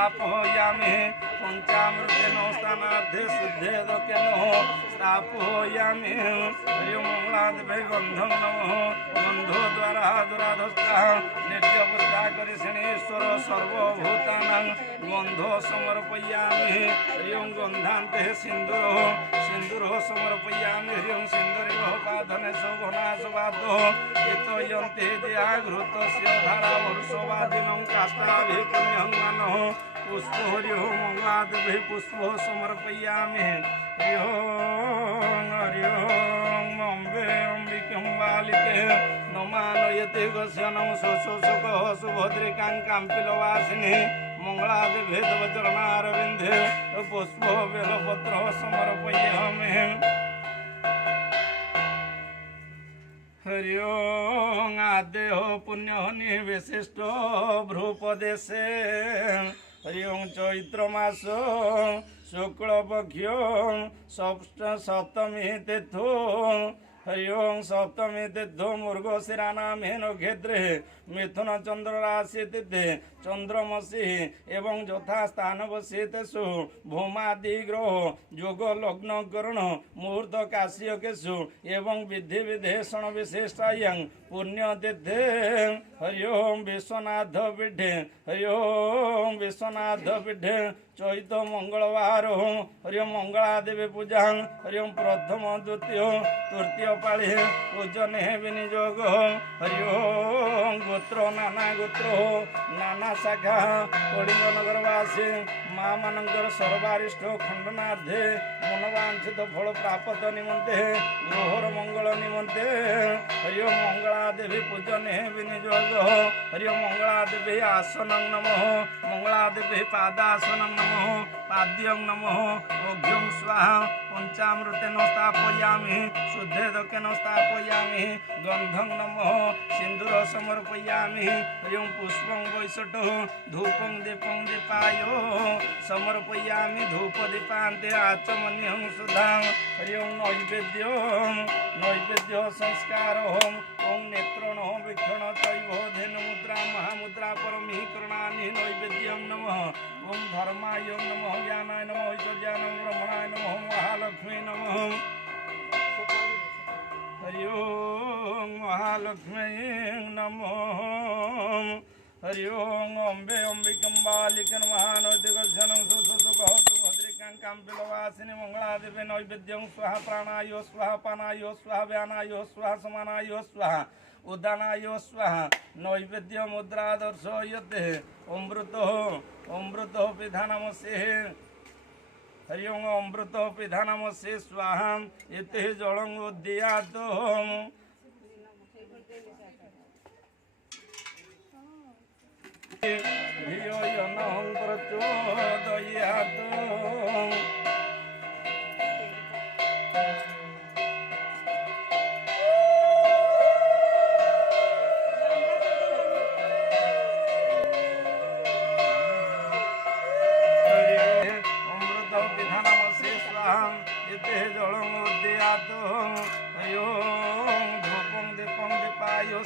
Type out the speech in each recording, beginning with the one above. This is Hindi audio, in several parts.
स्थापयामि पंचामृतेन स्नानार्थे शुद्धेदकेन स्थापयामि हरिओं मंगलादेवी गंधं नमः गंधो द्वारा दुराधस्ता निर्जपुत्रा करिषणीश्वर सर्वभूतानां गंधो समर्पयामि हरिओं गंधान्ते सिंदूरो समर्पयामि हरिओं सिंदूरिणो पाधने शोभनाशवादो एतयन्ते जागृतस्य धारा वर्षवादिनं काष्ठाभिपुण्यं मनः पुष्प हरि ओं मंगलादेवी पुष्प समर्पयामि हरि ओं अम्बे अम्बिके बालिके नमानयते गस्यनं सुख सुभद्रिकां काम्पिलवासिनी मंगलादेवी वज्रनारविन्दे पुष्प बेलपत्र समर्पयामि हरि ओं आदेहो पुण्यहनि विशिष्ट भ्रूपदेशे हरि ओं चैत्र मास शुक्लपक्ष सप्तमी तिथो हरि ओं सप्तमी तिथो मृगशिरा नाम नक्षत्रे मिथुन चंद्र राशि तिथि चंद्रमसी एवं यथा स्थान बसीतेषु भूमादि ग्रह योग लग्न करण मुहूर्त काश्यकेषु एवं विधि विधेषण विशिष्टायां पुण्य तिथे हरि ओं विश्वनाथ पीठे हरि ओं विश्वनाथ पीठे चैत मंगलवार हरि ओं मंगलादेवी पूजा हरि ओं प्रथम द्वितीय तृतीय पाଳି पूजन विनियोग हरि ओं गोत्र नाना शाखा कलिंग नगरवासी माँ मानकर सर्वारिष्ट खंडनार्थे मनवांछित फल प्राप्त निमंते गृहर मंगल निमंते हरि ओं मंगलादेवी पूजन विनियोग हरि ओं मंगलादेवी आसनं नमः मंगलादेवी पादासनं नमः पाद्यं नमः ओघ्यं स्वाहा पंचामृतेन स्थापयामि शुद्धेदकेन स्थापयामि गंधं नमः सिंदूर समर्पयामि हरि ओं पुष्पं वैशट धूपं दीपं दीपायो समर्पयामि धूप दीपान्ते आचमन्यं सुधां हरि ओं नैवेद्य संस्कार ओं नेत्रण वीक्षण तैवोधेन मुद्रा महामुद्रा परमीकरणानि नैवेद्यं नमः ओं धर्माय नमः ज्ञानाय नमः ऐश्वर्याय ब्रह्मणाय नमः महालक्ष्मी नमः हरि ओं महालक्ष्मी नमः हरि ओं अम्बे अम्बिकं बालिकं महानदिगर्जनं सुखहतु भद्रिकां काम्पिलवासिनी मंगलादेवी नैवेद्यं स्वाहा प्राणाय स्वाहा पानाय स्वाहा व्यानाय स्वाहा समानाय स्वाहा उदानाय स्वाहा नैवेद्य मुद्रा दर्शयते अमृतो पिधानमसे हरि ओं अमृतो पिधानमसे स्वाहा इति जलं उद्यातो धियो यो नः प्रचोदयात्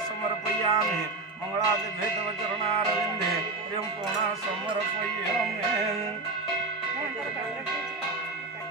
समर्पयामि मंगलादेवी वज्रनारविन्दे प्रियं पूर्णा समर्पयामि